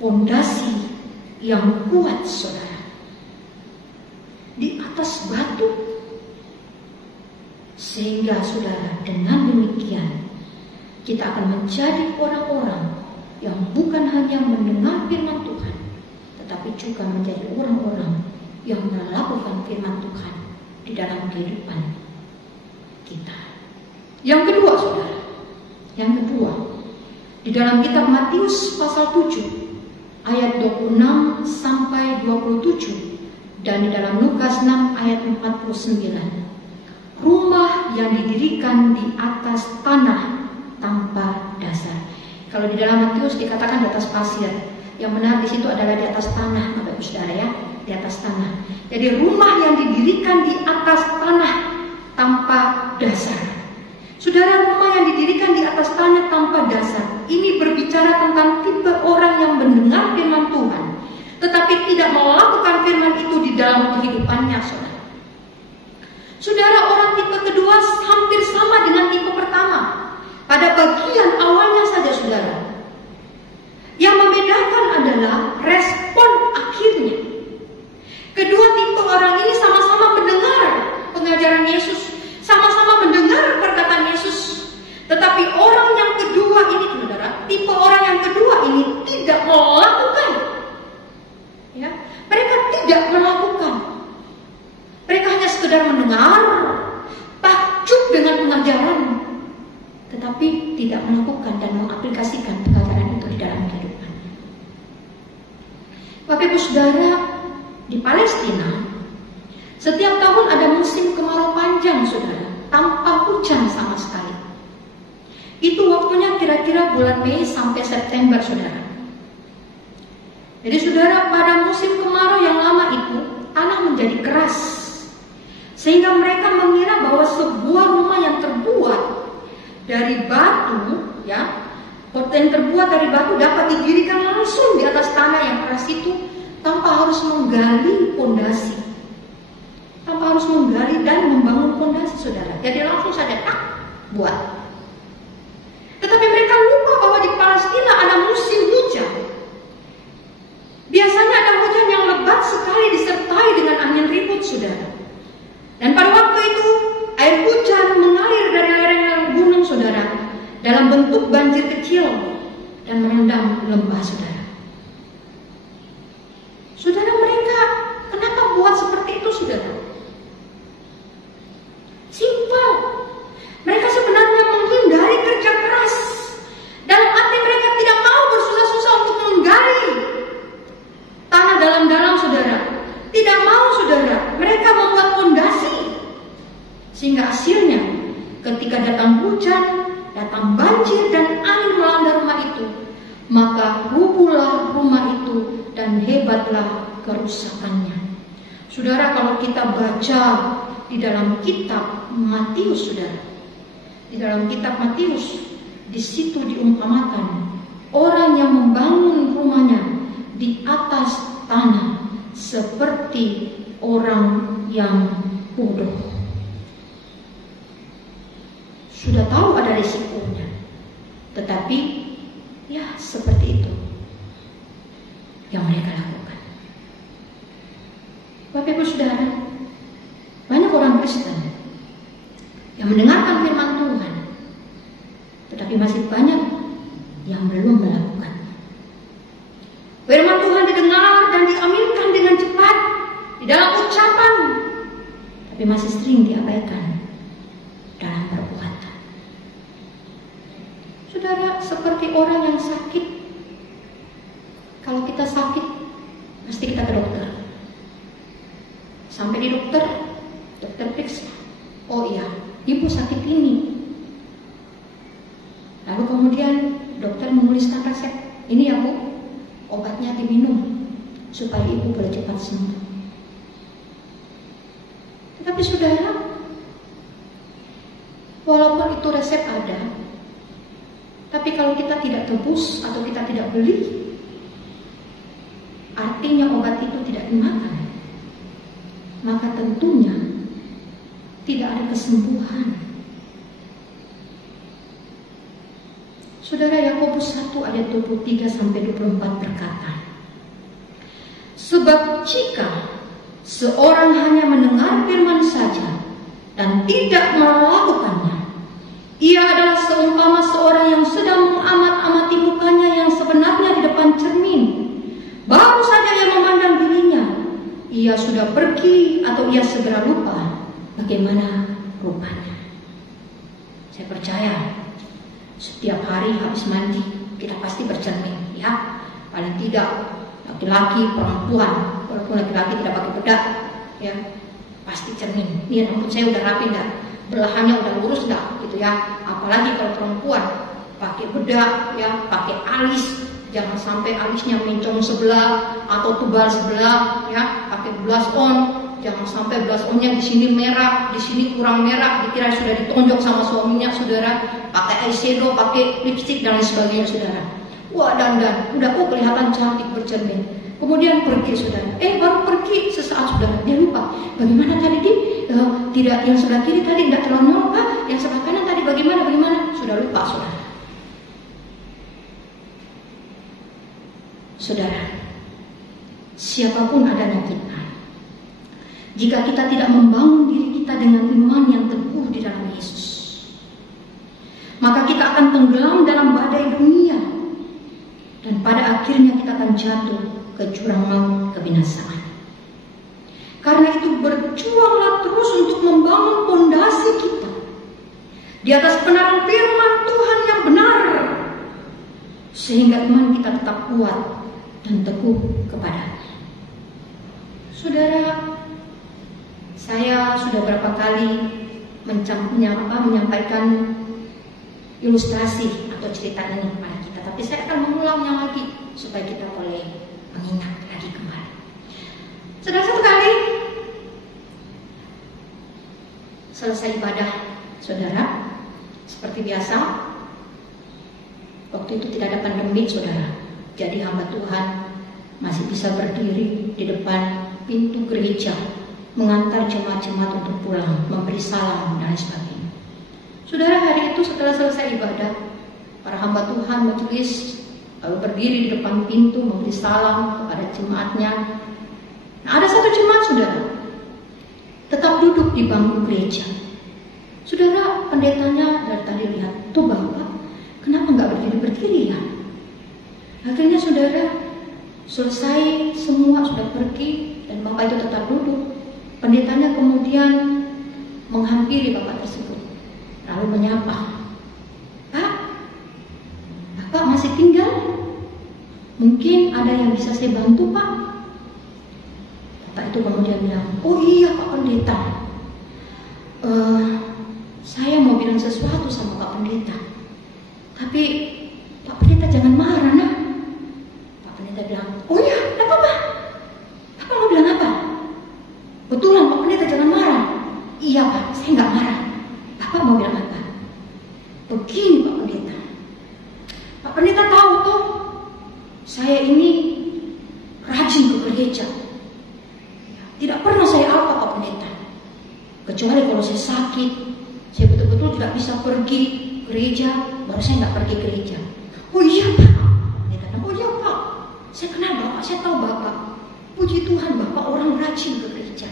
pondasi yang kuat, saudara, di atas batu, sehingga, saudara, dengan demikian kita akan menjadi orang-orang yang bukan hanya mendengar firman Tuhan, tetapi juga menjadi orang-orang yang melakukan firman Tuhan di dalam kehidupan kita. Yang kedua, saudara, yang kedua, di dalam kitab Matius pasal 7 ayat 26 sampai 27 dan di dalam Lukas 6 ayat 49, rumah yang didirikan di atas tanah tanpa dasar. Kalau di dalam Matius dikatakan di atas pasir, yang benar di situ adalah di atas tanah, Bapak Ibu Saudara, ya, di atas tanah. Jadi rumah yang didirikan di atas tanah tanpa dasar. Saudara, rumah yang didirikan di atas tanah tanpa dasar ini berbicara tentang tipe orang yang mendengar firman Tuhan, tetapi tidak melakukan firman itu di dalam kehidupannya, saudara. Saudara, orang tipe kedua hampir sama dengan tipe pertama. Pada bagian awalnya saja, saudara. Yang membedakan adalah respon akhirnya. Kedua tipe orang ini sama-sama mendengar pengajaran Yesus, sama-sama mendengar perkataan Yesus. Tetapi orang yang kedua ini, saudara, tipe orang yang kedua ini tidak melakukan. Ya, mereka tidak melakukan. Mereka hanya sekedar mendengar, takjub dengan pengajaran, tetapi tidak melakukan dan mengaplikasikan pengajaran itu di dalam kehidupan. Bapak Ibu Saudara, di Palestina setiap tahun ada musim kemarau panjang, saudara, tanpa hujan sama sekali. Itu waktunya kira-kira bulan Mei sampai September, saudara. Jadi saudara, pada musim kemarau yang lama itu tanah menjadi keras, sehingga mereka mengira bahwa sebuah rumah yang terbuat dari batu, yang terbuat dari batu dapat didirikan langsung di atas tanah yang keras itu tanpa harus menggali pondasi, tanpa harus menggali dan membangun pondasi, saudara. Jadi langsung saja buat. Tetapi mereka lupa bahwa di Palestina ada musim hujan. Biasanya ada hujan yang lebat sekali disertai dengan angin ribut, saudara. Dan pada waktu itu air hujan mengalir dari lereng gunung, saudara, dalam bentuk banjir kecil dan merendam lembah, saudara. Saudara, mereka kenapa buat seperti itu, saudara? Simpel. Mereka sebenarnya menghindari kerja keras. Dalam hati mereka tidak mau bersusah-susah untuk menggali tanah dalam-dalam, saudara. Tidak mau, saudara. Mereka membuat pondasi. Sehingga hasilnya ketika datang hujan, datang banjir dan angin melanda rumah itu, maka rubuhlah rumah itu dan hebatlah kerusakannya. Saudara, kalau kita baca di dalam kitab Matius, saudara, di dalam kitab Matius, di situ diumpamakan orang yang membangun rumahnya di atas tanah seperti orang yang bodoh. Sudah tahu ada risikonya, tetapi ya seperti itu yang mereka lakukan. Bapak Ibu Saudara, banyak orang Kristen yang mendengarkan firman Tuhan, tetapi masih banyak yang belum melakukan. Firman Tuhan didengar dan diaminkan dengan cepat di dalam ucapan, tapi masih sering diabaikan dalam perbuatan. Saudara, seperti orang yang sakit. Kalau kita sakit, pasti kita ke dokter. Sampai di dokter periksa. Oh iya, ibu sakit ini. Lalu kemudian dokter menuliskan resep. Ini ya bu, obatnya diminum supaya ibu boleh cepat sembuh. Tetapi saudara, walaupun itu resep ada, tapi kalau kita tidak tebus atau kita tidak beli, artinya obat itu tidak dimakan, maka tentunya tidak ada kesembuhan. Saudara, Yakobus 1 ayat 23-24 berkata, sebab jika seorang hanya mendengar firman saja dan tidak melakukannya, ia adalah seumpama seorang yang sedang mengamat-amati mukanya yang sebenarnya di depan cermin. Baru saja ia memandang dirinya, ia sudah pergi atau ia segera lupa bagaimana rupanya. Saya percaya setiap hari habis mandi kita pasti bercermin, ya. Paling tidak laki-laki, perempuan, walaupun laki-laki tidak pakai bedak, ya, pasti cermin. Ini rambut saya udah rapi enggak? Belahannya udah lurus enggak? Gitu ya. Apalagi kalau perempuan pakai bedak, ya, pakai alis, jangan sampai alisnya mencong sebelah atau tebal sebelah, ya. Pakai blush on, jangan sampai blush onnya di sini merah, di sini kurang merah, dikira sudah ditonjok sama suaminya, saudara. Pakai eyeshadow, pakai lipstick dan lain sebagainya, saudara. Wah, dandan, udah kelihatan cantik bercermin. Kemudian pergi, saudara. Baru pergi sesaat, saudara. Dia lupa. Bagaimana tadi tidak yang sebelah kiri tadi tidak terlalu nol, yang sebelah kanan tadi bagaimana? Sudah lupa, saudara. Saudara, siapapun adanya kita, jika kita tidak membangun diri kita dengan iman yang teguh di dalam Yesus, maka kita akan tenggelam dalam badai dunia, dan pada akhirnya kita akan jatuh ke jurang maut kebinasaan. Karena itu berjuanglah terus untuk membangun pondasi kita di atas kebenaran firman Tuhan yang benar, sehingga iman kita tetap kuat dan teguh kepada Saudara, saya sudah berapa kali menyampaikan ilustrasi atau cerita ini kepada kita, tapi saya akan mengulangnya lagi supaya kita boleh mengingat lagi kembali. Saudara, satu kali selesai ibadah, saudara, seperti biasa, waktu itu tidak ada pandemi, saudara. Jadi hamba Tuhan masih bisa berdiri di depan pintu gereja, mengantar jemaat-jemaat untuk pulang, memberi salam dan sebagainya. Saudara, hari itu setelah selesai ibadah, para hamba Tuhan majelis lalu berdiri di depan pintu memberi salam kepada jemaatnya. Nah, ada satu jemaat, saudara, tetap duduk di bangku gereja. Saudara, pendetanya dari tadi lihat, tuh Bapak, kenapa nggak berdiri ya? Akhirnya saudara, selesai semua sudah pergi dan Bapak itu tetap duduk. Pendetanya kemudian menghampiri Bapak tersebut, lalu menyapa, Pak, Bapak masih tinggal? Mungkin ada yang bisa saya bantu, Pak? Bapak itu kemudian bilang, oh iya Pak Pendeta, saya mau bilang sesuatu sama Pak Pendeta, tapi Pak Pendeta jangan marah, nah. Pak Pendeta bilang, oh iya, tidak apa-apa. Bapak mau bilang apa? Betulan Pak Pendeta jangan marah. Iya Pak, saya nggak marah. Bapak mau bilang apa? Begini Pak Pendeta, Pak Pendeta tahu tuh, saya ini rajin ke gereja. Tidak pernah saya apa Pak Pendeta, kecuali kalau saya sakit, saya betul-betul tidak bisa pergi gereja, baru saya nggak pergi gereja. Oh iya Pak, dia kata, oh iya Pak, saya kenal Bapak, saya tahu Bapak. Puji Tuhan Bapak orang rajin ke gereja.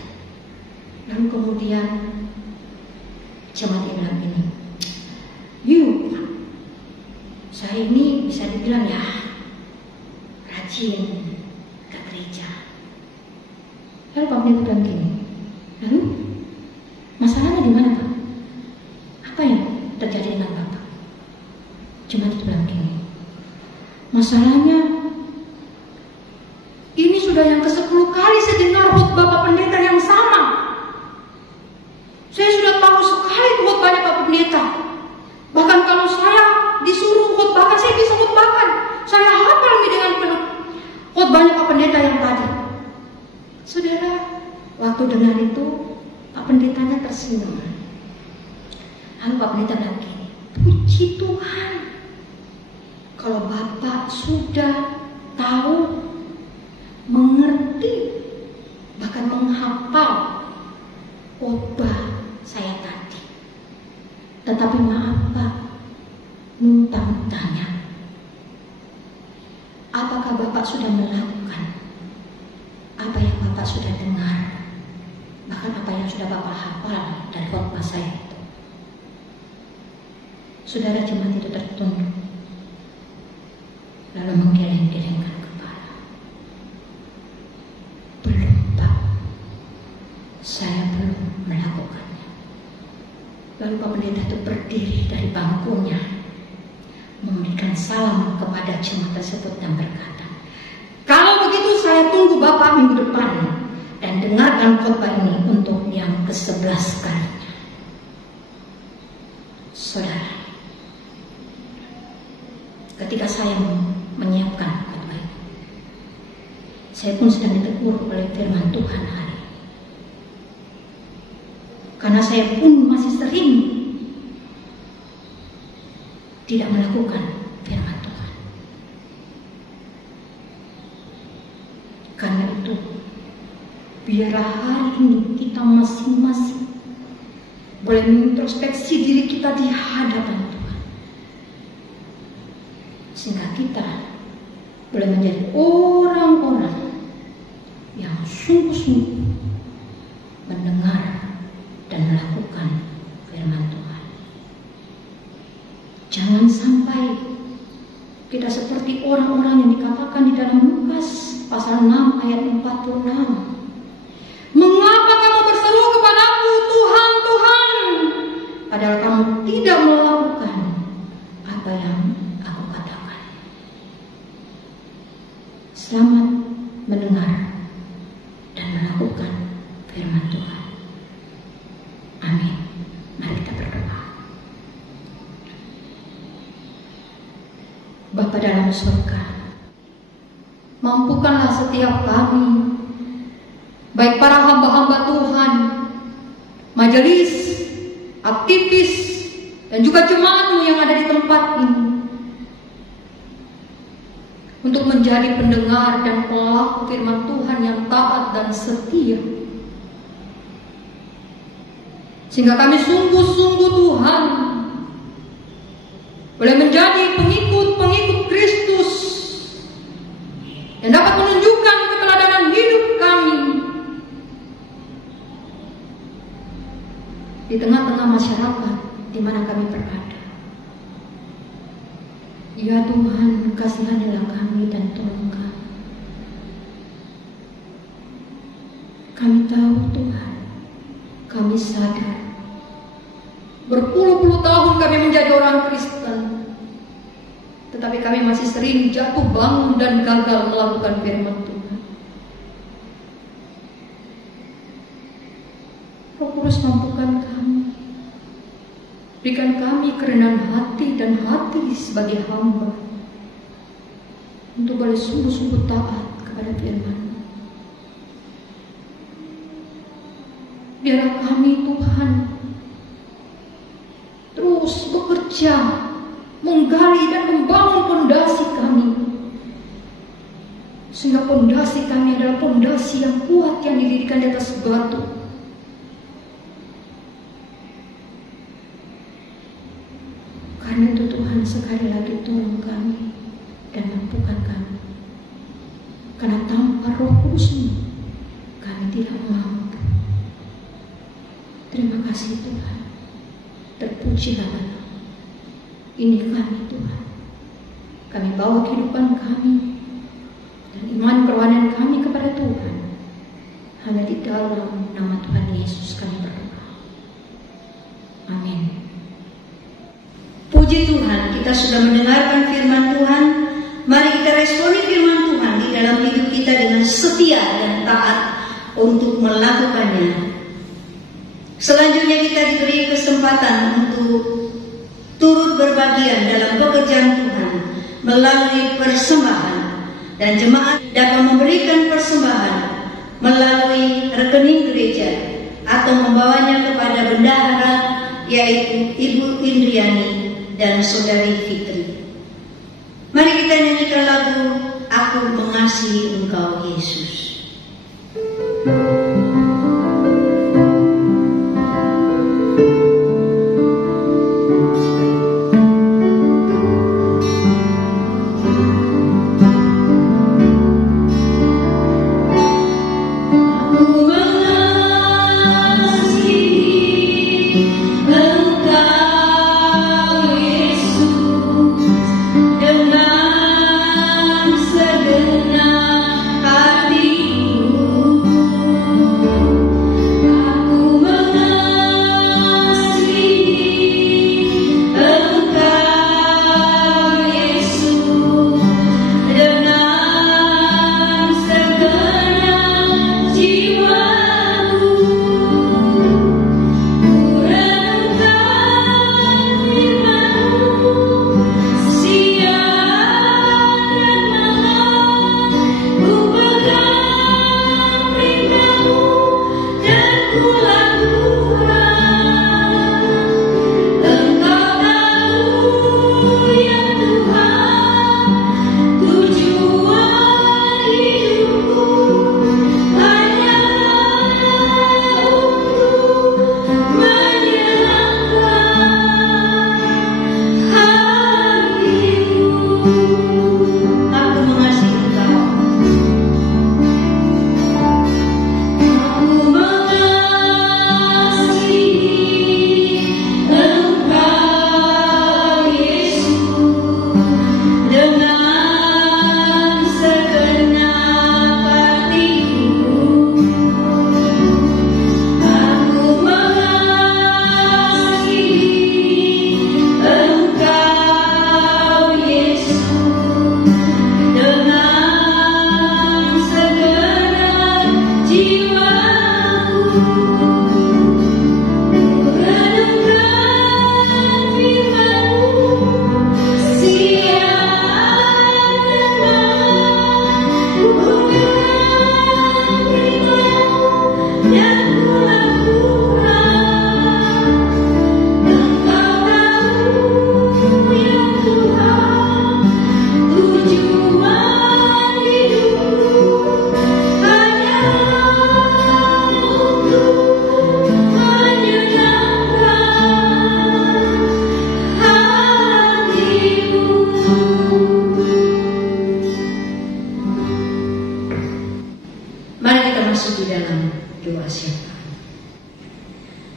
Lalu kemudian jemaat yang bilang ini, yuk Pak, saya ini bisa dibilang ya rajin ke gereja. Lalu Pak Pendeta bilang gini, lalu masalahnya di mana Pak? Apa yang terjadi dengan Bapak? Jemaat itu bilang gini, masalahnya ini sudah yang ke-10 kali saya dengar khotbah Pak Pendeta yang sama. Saya sudah tahu sekali khotbahnya Pak Pendeta. Bahkan kalau saya disuruh khotbahkan, saya bisa khotbahkan. Saya hafal dengan penuh khotbahnya Pak Pendeta yang tadi. Saudara, waktu dengar itu Pak Pendetanya tersenyum. Lalu Pak Pendeta bilang gini, puji Tuhan, kalau Bapak sudah tahu, mengerti, bahkan menghafal khotbah saya tadi. Tetapi maaf Pak, muntah-muntahnya, apakah Bapak sudah melakukan apa yang Bapak sudah dengar, bahkan apa yang sudah Bapak hafal dari khotbah saya itu? Saudara, jemaat itu tertunduk, lalu menggeleng-gelengkan kepala. Belum Pak, saya belum melakukannya. Lalu Pak Pendeta itu berdiri dari bangkunya, memberikan salam kepada jemaat tersebut dan berkata, kalau begitu saya tunggu Bapak minggu depan dan dengarkan khotbah ini untuk yang ke-11 kalinya. Saudara, ketika saya menyiapkan khotbah ini, saya pun sedang ditegur oleh firman Tuhan hari ini. Karena saya pun masih sering tidak melakukan firman Tuhan. Karena itu, biarlah hari ini kita masing-masing boleh mengintrospeksi diri kita di hadapan Tuhan, sehingga kita boleh menjadi orang-orang yang sungguh-sungguh mendengar dan melakukan firman Tuhan. Jangan sampai kita seperti orang-orang yang dikatakan di dalam Lukas pasal 6 ayat 46. Mengapa kamu berseru kepadaku, Tuhan, Tuhan, padahal kamu tidak melakukan apa yang aku katakan. Selamat mendengar dan melakukan Bapa dalam surga, mampukanlah setiap kami, baik para hamba-hamba Tuhan, majelis, aktivis, dan juga jemaat-Mu yang ada di tempat ini, untuk menjadi pendengar dan pelaku firman Tuhan yang taat dan setia, sehingga kami sungguh-sungguh Tuhan boleh menjadi pengikut-pengikut Kristus yang dapat menunjukkan keteladanan hidup kami di tengah-tengah masyarakat di mana kami berada. Ya Tuhan, kasihanilah kami dan tolong kami. Kami tahu Tuhan, kami sadar berpuluh-puluh tahun kami menjadi orang Kristen, tetapi kami masih sering jatuh bangun dan gagal melakukan firman Tuhan. Roh Kudus, mampukan kami, berikan kami kerendahan hati dan hati sebagai hamba untuk boleh sungguh-sungguh taat kepada firman-Mu. Biarlah kami Tuhan terus bekerja, menggali dan membangun pondasi kami, sehingga pondasi kami adalah pondasi yang kuat yang didirikan di atas batu. Karena itu Tuhan, sekali lagi tolong kami dan mampukan kami, karena tanpa Roh Kudus-Mu kami tidak mampu. Terima kasih Tuhan, terpujilah nama. Ini kami Tuhan, kami bawa kehidupan kami dan iman kerohanian kami kepada Tuhan. Hanya di dalam nama Tuhan Yesus kami berdoa. Amin. Puji Tuhan, kita sudah mendengarkan firman Tuhan. Mari kita responi firman Tuhan di dalam hidup kita dengan setia dan taat untuk melakukannya. Selanjutnya kita diberi kesempatan untuk turut berbagian dalam pekerjaan Tuhan melalui persembahan, dan jemaat dapat memberikan persembahan melalui rekening gereja atau membawanya kepada bendahara, yaitu Ibu Indriani dan Saudari Fitri. Mari kita nyanyikan lagu Aku Mengasihi Engkau Yesus. Engkau Yesus.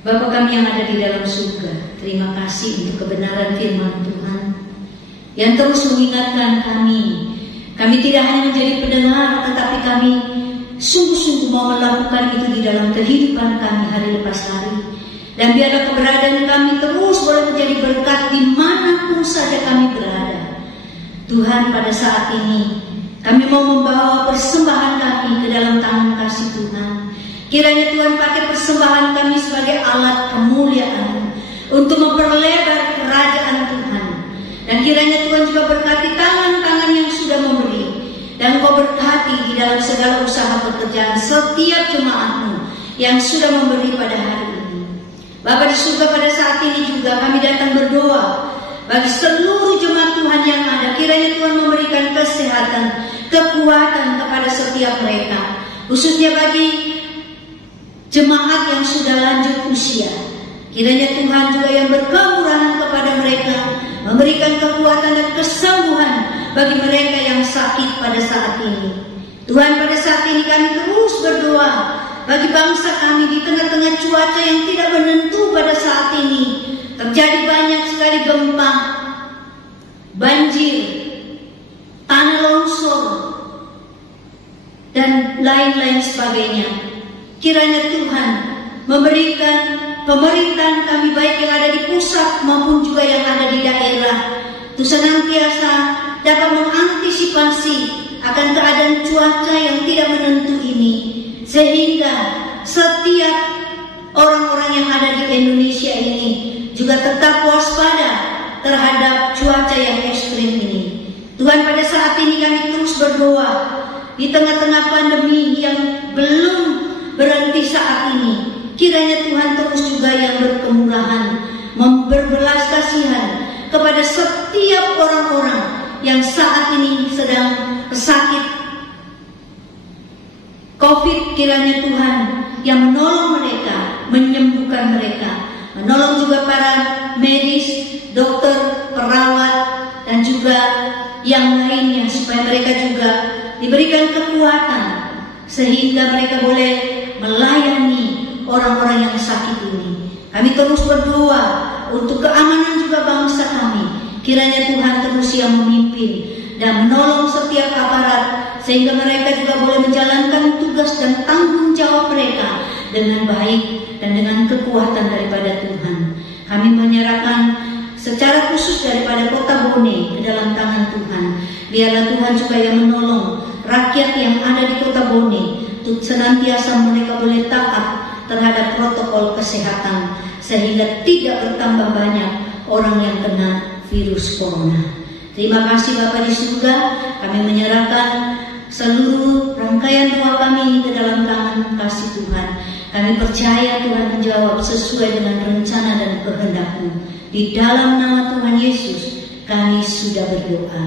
Bapa kami yang ada di dalam surga, terima kasih untuk kebenaran firman Tuhan yang terus mengingatkan kami. Kami tidak hanya menjadi pendengar, tetapi kami sungguh-sungguh mau melakukan itu di dalam kehidupan kami hari lepas hari. Dan biarlah keberadaan kami terus boleh menjadi berkat dimanapun saja kami berada. Tuhan, pada saat ini kami mau membawa persembahan kami ke dalam tangan kasih Tuhan. Kiranya Tuhan pakai persembahan kami sebagai alat kemuliaan untuk memperlebar kerajaan Tuhan. Dan kiranya Tuhan juga berkati tangan-tangan yang sudah memberi. Dan Kau berkati di dalam segala usaha pekerjaan setiap jemaat-Mu yang sudah memberi pada hari ini. Bapa di surga, pada saat ini juga kami datang berdoa bagi seluruh jemaat Tuhan yang ada. Kiranya Tuhan memberikan kesehatan, kekuatan kepada setiap mereka. Khususnya bagi jemaat yang sudah lanjut usia. Kiranya Tuhan juga yang berkemurahan kepada mereka, memberikan kekuatan dan kesembuhan bagi mereka yang sakit pada saat ini. Tuhan, pada saat ini kami terus berdoa bagi bangsa kami di tengah-tengah cuaca yang tidak menentu pada saat ini. Terjadi banyak sekali gempa, banjir, tanah longsor, dan lain-lain sebagainya. Kiranya Tuhan memberikan pemerintahan kami, baik yang ada di pusat maupun juga yang ada di daerah, itu senantiasa dapat mengantisipasi akan keadaan cuaca yang tidak menentu ini, sehingga setiap orang-orang yang ada di Indonesia ini juga tetap waspada terhadap cuaca yang ekstrim ini. Tuhan, pada saat ini kami terus berdoa di tengah-tengah pandemi yang belum berhenti saat ini. Kiranya Tuhan terus juga yang berkemurahan, berbelas kasihan kepada setiap orang-orang yang saat ini sedang sakit COVID. Kiranya Tuhan yang menolong mereka, menyembuhkan mereka, menolong juga para medis, dokter, perawat, dan juga yang lainnya, supaya mereka juga diberikan kekuatan sehingga mereka boleh melayani orang-orang yang sakit ini. Kami terus berdoa untuk keamanan juga bangsa kami. Kiranya Tuhan terus yang memimpin dan menolong setiap aparat, sehingga mereka juga boleh menjalankan tugas dan tanggung jawab mereka dengan baik dan dengan kekuatan daripada Tuhan. Kami menyerahkan secara khusus daripada Kota Bone ke dalam tangan Tuhan. Biarlah Tuhan juga yang menolong rakyat yang ada di Kota Bone, untuk senantiasa mereka boleh taat terhadap protokol kesehatan, sehingga tidak bertambah banyak orang yang kena virus corona. Terima kasih Bapa di surga, kami menyerahkan seluruh rangkaian doa kami ke dalam tangan kasih Tuhan. Kami percaya Tuhan menjawab sesuai dengan rencana dan kehendak-Mu. Di dalam nama Tuhan Yesus kami sudah berdoa.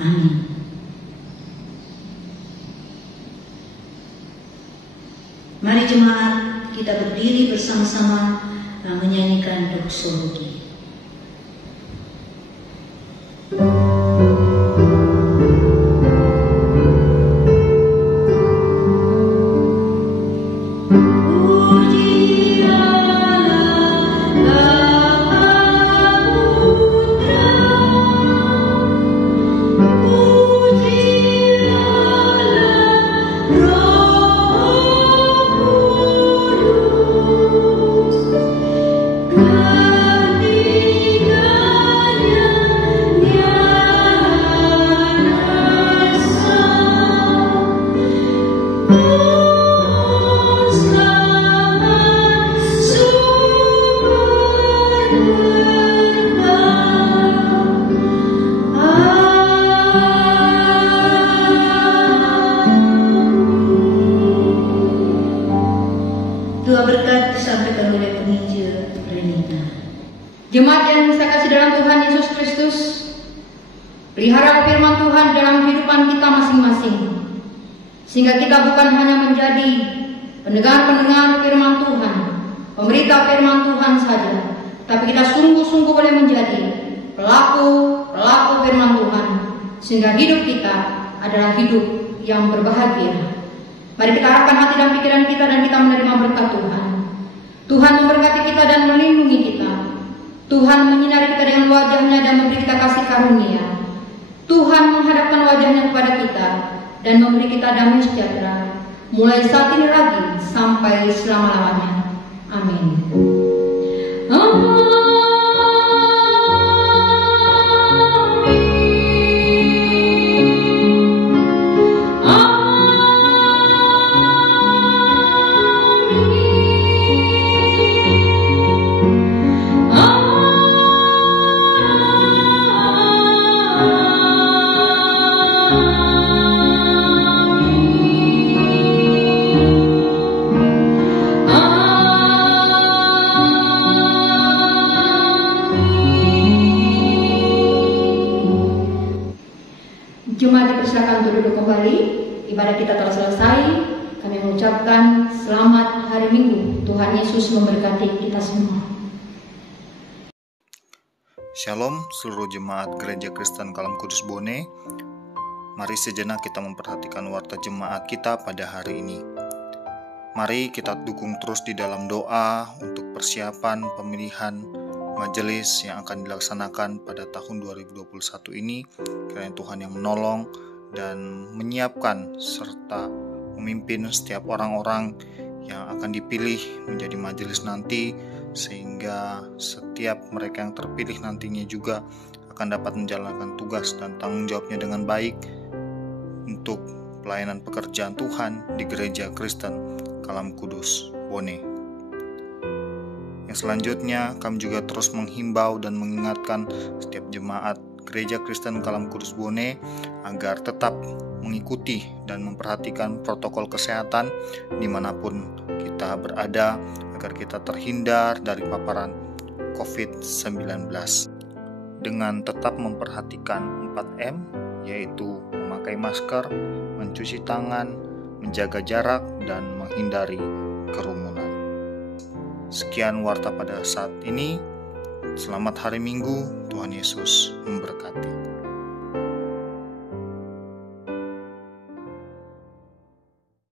Amin. Mari jemaat kita berdiri bersama-sama menyanyikan doksologi. Jemaat yang saya kasih dalam Tuhan Yesus Kristus, pelihara firman Tuhan dalam kehidupan kita masing-masing, sehingga kita bukan hanya menjadi pendengar-pendengar firman Tuhan, pemberita firman Tuhan saja, tapi kita sungguh-sungguh boleh menjadi pelaku firman Tuhan, sehingga hidup kita adalah hidup yang berbahagia. Mari kita arahkan hati dan pikiran kita dan kita menerima berkat Tuhan. Tuhan memberkati kita dan melindungi kita. Tuhan menyinari kita dengan wajah-Nya dan memberi kita kasih karunia. Tuhan menghadapkan wajah-Nya kepada kita dan memberi kita damai sejahtera, mulai saat ini lagi sampai selama-lamanya. Amin. Jemaat dipersilakan untuk duduk kembali. Ibadah kita telah selesai. Kami mengucapkan selamat hari Minggu. Tuhan Yesus memberkati kita semua. Shalom seluruh jemaat Gereja Kristen Kalam Kudus Bone. Mari sejenak kita memperhatikan warta jemaat kita pada hari ini. Mari kita dukung terus di dalam doa untuk persiapan pemilihan majelis yang akan dilaksanakan pada tahun 2021 ini. Kiranya Tuhan yang menolong dan menyiapkan serta memimpin setiap orang-orang yang akan dipilih menjadi majelis nanti, sehingga setiap mereka yang terpilih nantinya juga akan dapat menjalankan tugas dan tanggung jawabnya dengan baik untuk pelayanan pekerjaan Tuhan di Gereja Kristen Kalam Kudus Bone. Yang selanjutnya, kami juga terus menghimbau dan mengingatkan setiap jemaat Gereja Kristen Kalam Kudus Bone agar tetap mengikuti dan memperhatikan protokol kesehatan dimanapun kita berada, agar kita terhindar dari paparan COVID-19 dengan tetap memperhatikan 4M, yaitu memakai masker, mencuci tangan, menjaga jarak, dan menghindari kerumunan. Sekian warta pada saat ini. Selamat hari Minggu. Tuhan Yesus memberkati.